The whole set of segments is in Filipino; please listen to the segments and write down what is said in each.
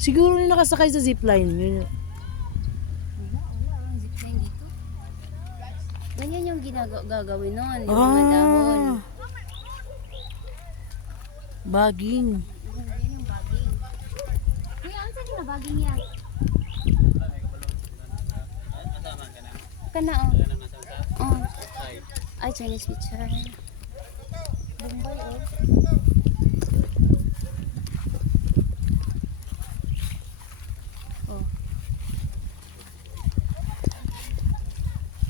Siguro yung nakasakay sa zipline. Yun. Wala ang zipline dito. Ganyan yung gagawin nun, yung mga dahon. Baging. Yan yung baging. Kuya, ano sa'yo na baging yan? Kana oh. Oh. Ay, Chinese picture. Bombay oh. Oh.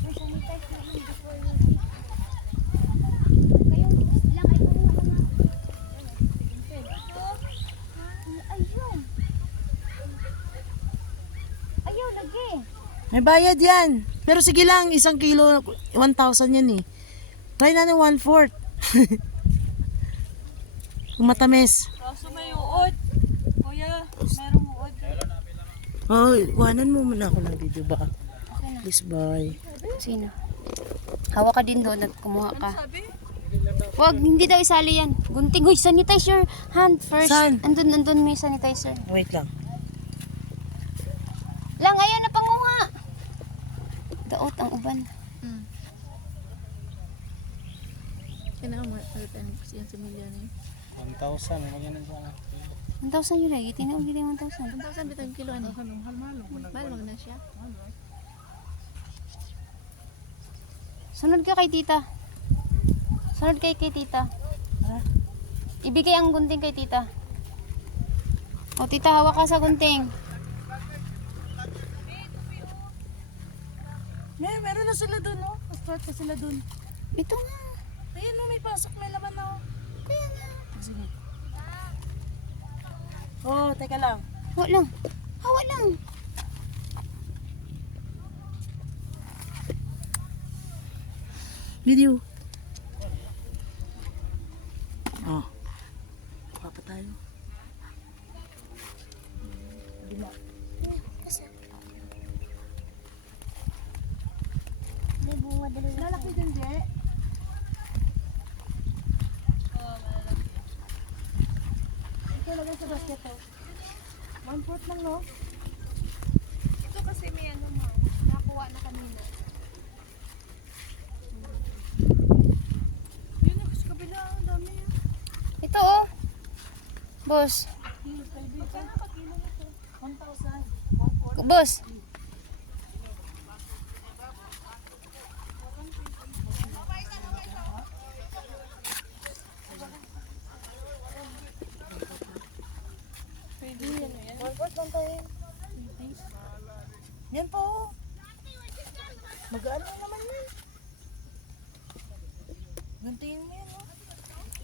May sanitize na yun before you eat. Kayong lang ay kumuha ka na. Ayun. Ayun, lagi. May bayad yan. Pero sige lang, 1 kilo, 1,000 yan eh. Try natin 1/4. Kung matamis. Kaso may uod. Kuya, merong uod. Oh, iwanan mo muna ako ng video ba? Please, bye. Sino? Hawak ka din doon at kumuha ka. Sabi? Wag, hindi daw isali yan. Gunting, huy, sanitize your hand first. Saan? Andun may sanitizer. Wait lang. Lang, ayaw na panguha. Daot ang uban. Kailangan mo palitan yan sa milya na yun. 1,000, magyan na siya. 1,000 yun lagi. Tinawag din 1,000. 1,000 bitang kilo ano? Mahal na siya. Sunod ka kay tita. Sunod kay tita. Ha? Ibigay ang gunting kay tita. O tita, hawak ka sa gunting. Meron na sila dun, oh. Start na sila dun. Ito nga. Ayun, no, may pasok, may laman na, oh. Kaya nga. Sige. Oh, teka lang. Hawa lang. Hawa lang. Video. Oh. Papa tayo. May bunga dalawa. Lalaki din, di? Ito lagay sa basket, oh. 1/4 lang, no? Ito kasi may ano mo. Nakuha na kanina. Yun ako sa kabila. Ang dami yan. Ito oh. Boss. Magkano pa kilo na to? 1,000. Boss. Pwede yan o yan. 1/4 lang tayo. Yan po, oh. Magaan lang naman yan. Gantiin mo yan, oh.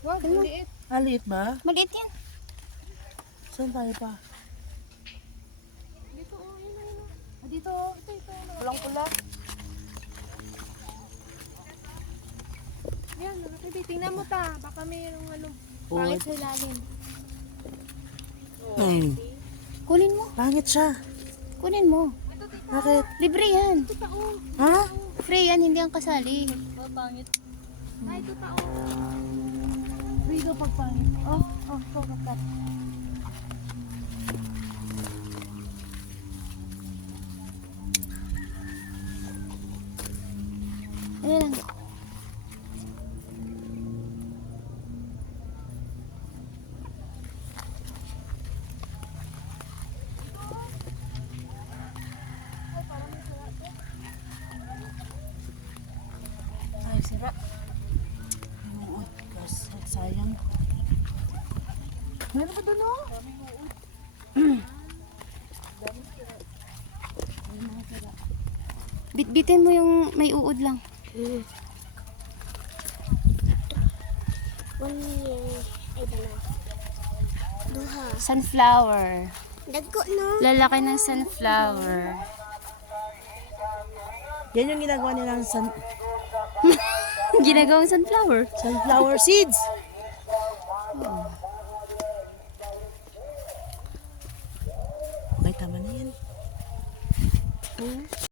Wag, maliit. Ah, liit ba? Maliit yan. Saan tayo pa? Dito o, yun o. Ah, dito, oh. Pulang-pula. Yan, pwede. Tingnan mo ta. Baka mayroong ano. Oh, Pangit sa ilalim. ay, Kunin mo. pangit siya. Kunin mo. Bakit? Libre yan. Ha? Free yan, hindi ang kasali. Oh, pangit. Ay, ito tao. Rigo pag pangit. Oh, kakat. Ano lang. Ay, sira. Oo, sayang. Meron pa doon, oh? Bitbitin mo yung may uod lang. Sunflower. Dagko no. Lalaki ng sunflower. Yan yung ginagawa nilang Ginagawang sunflower. sunflower seeds. May tama na yan.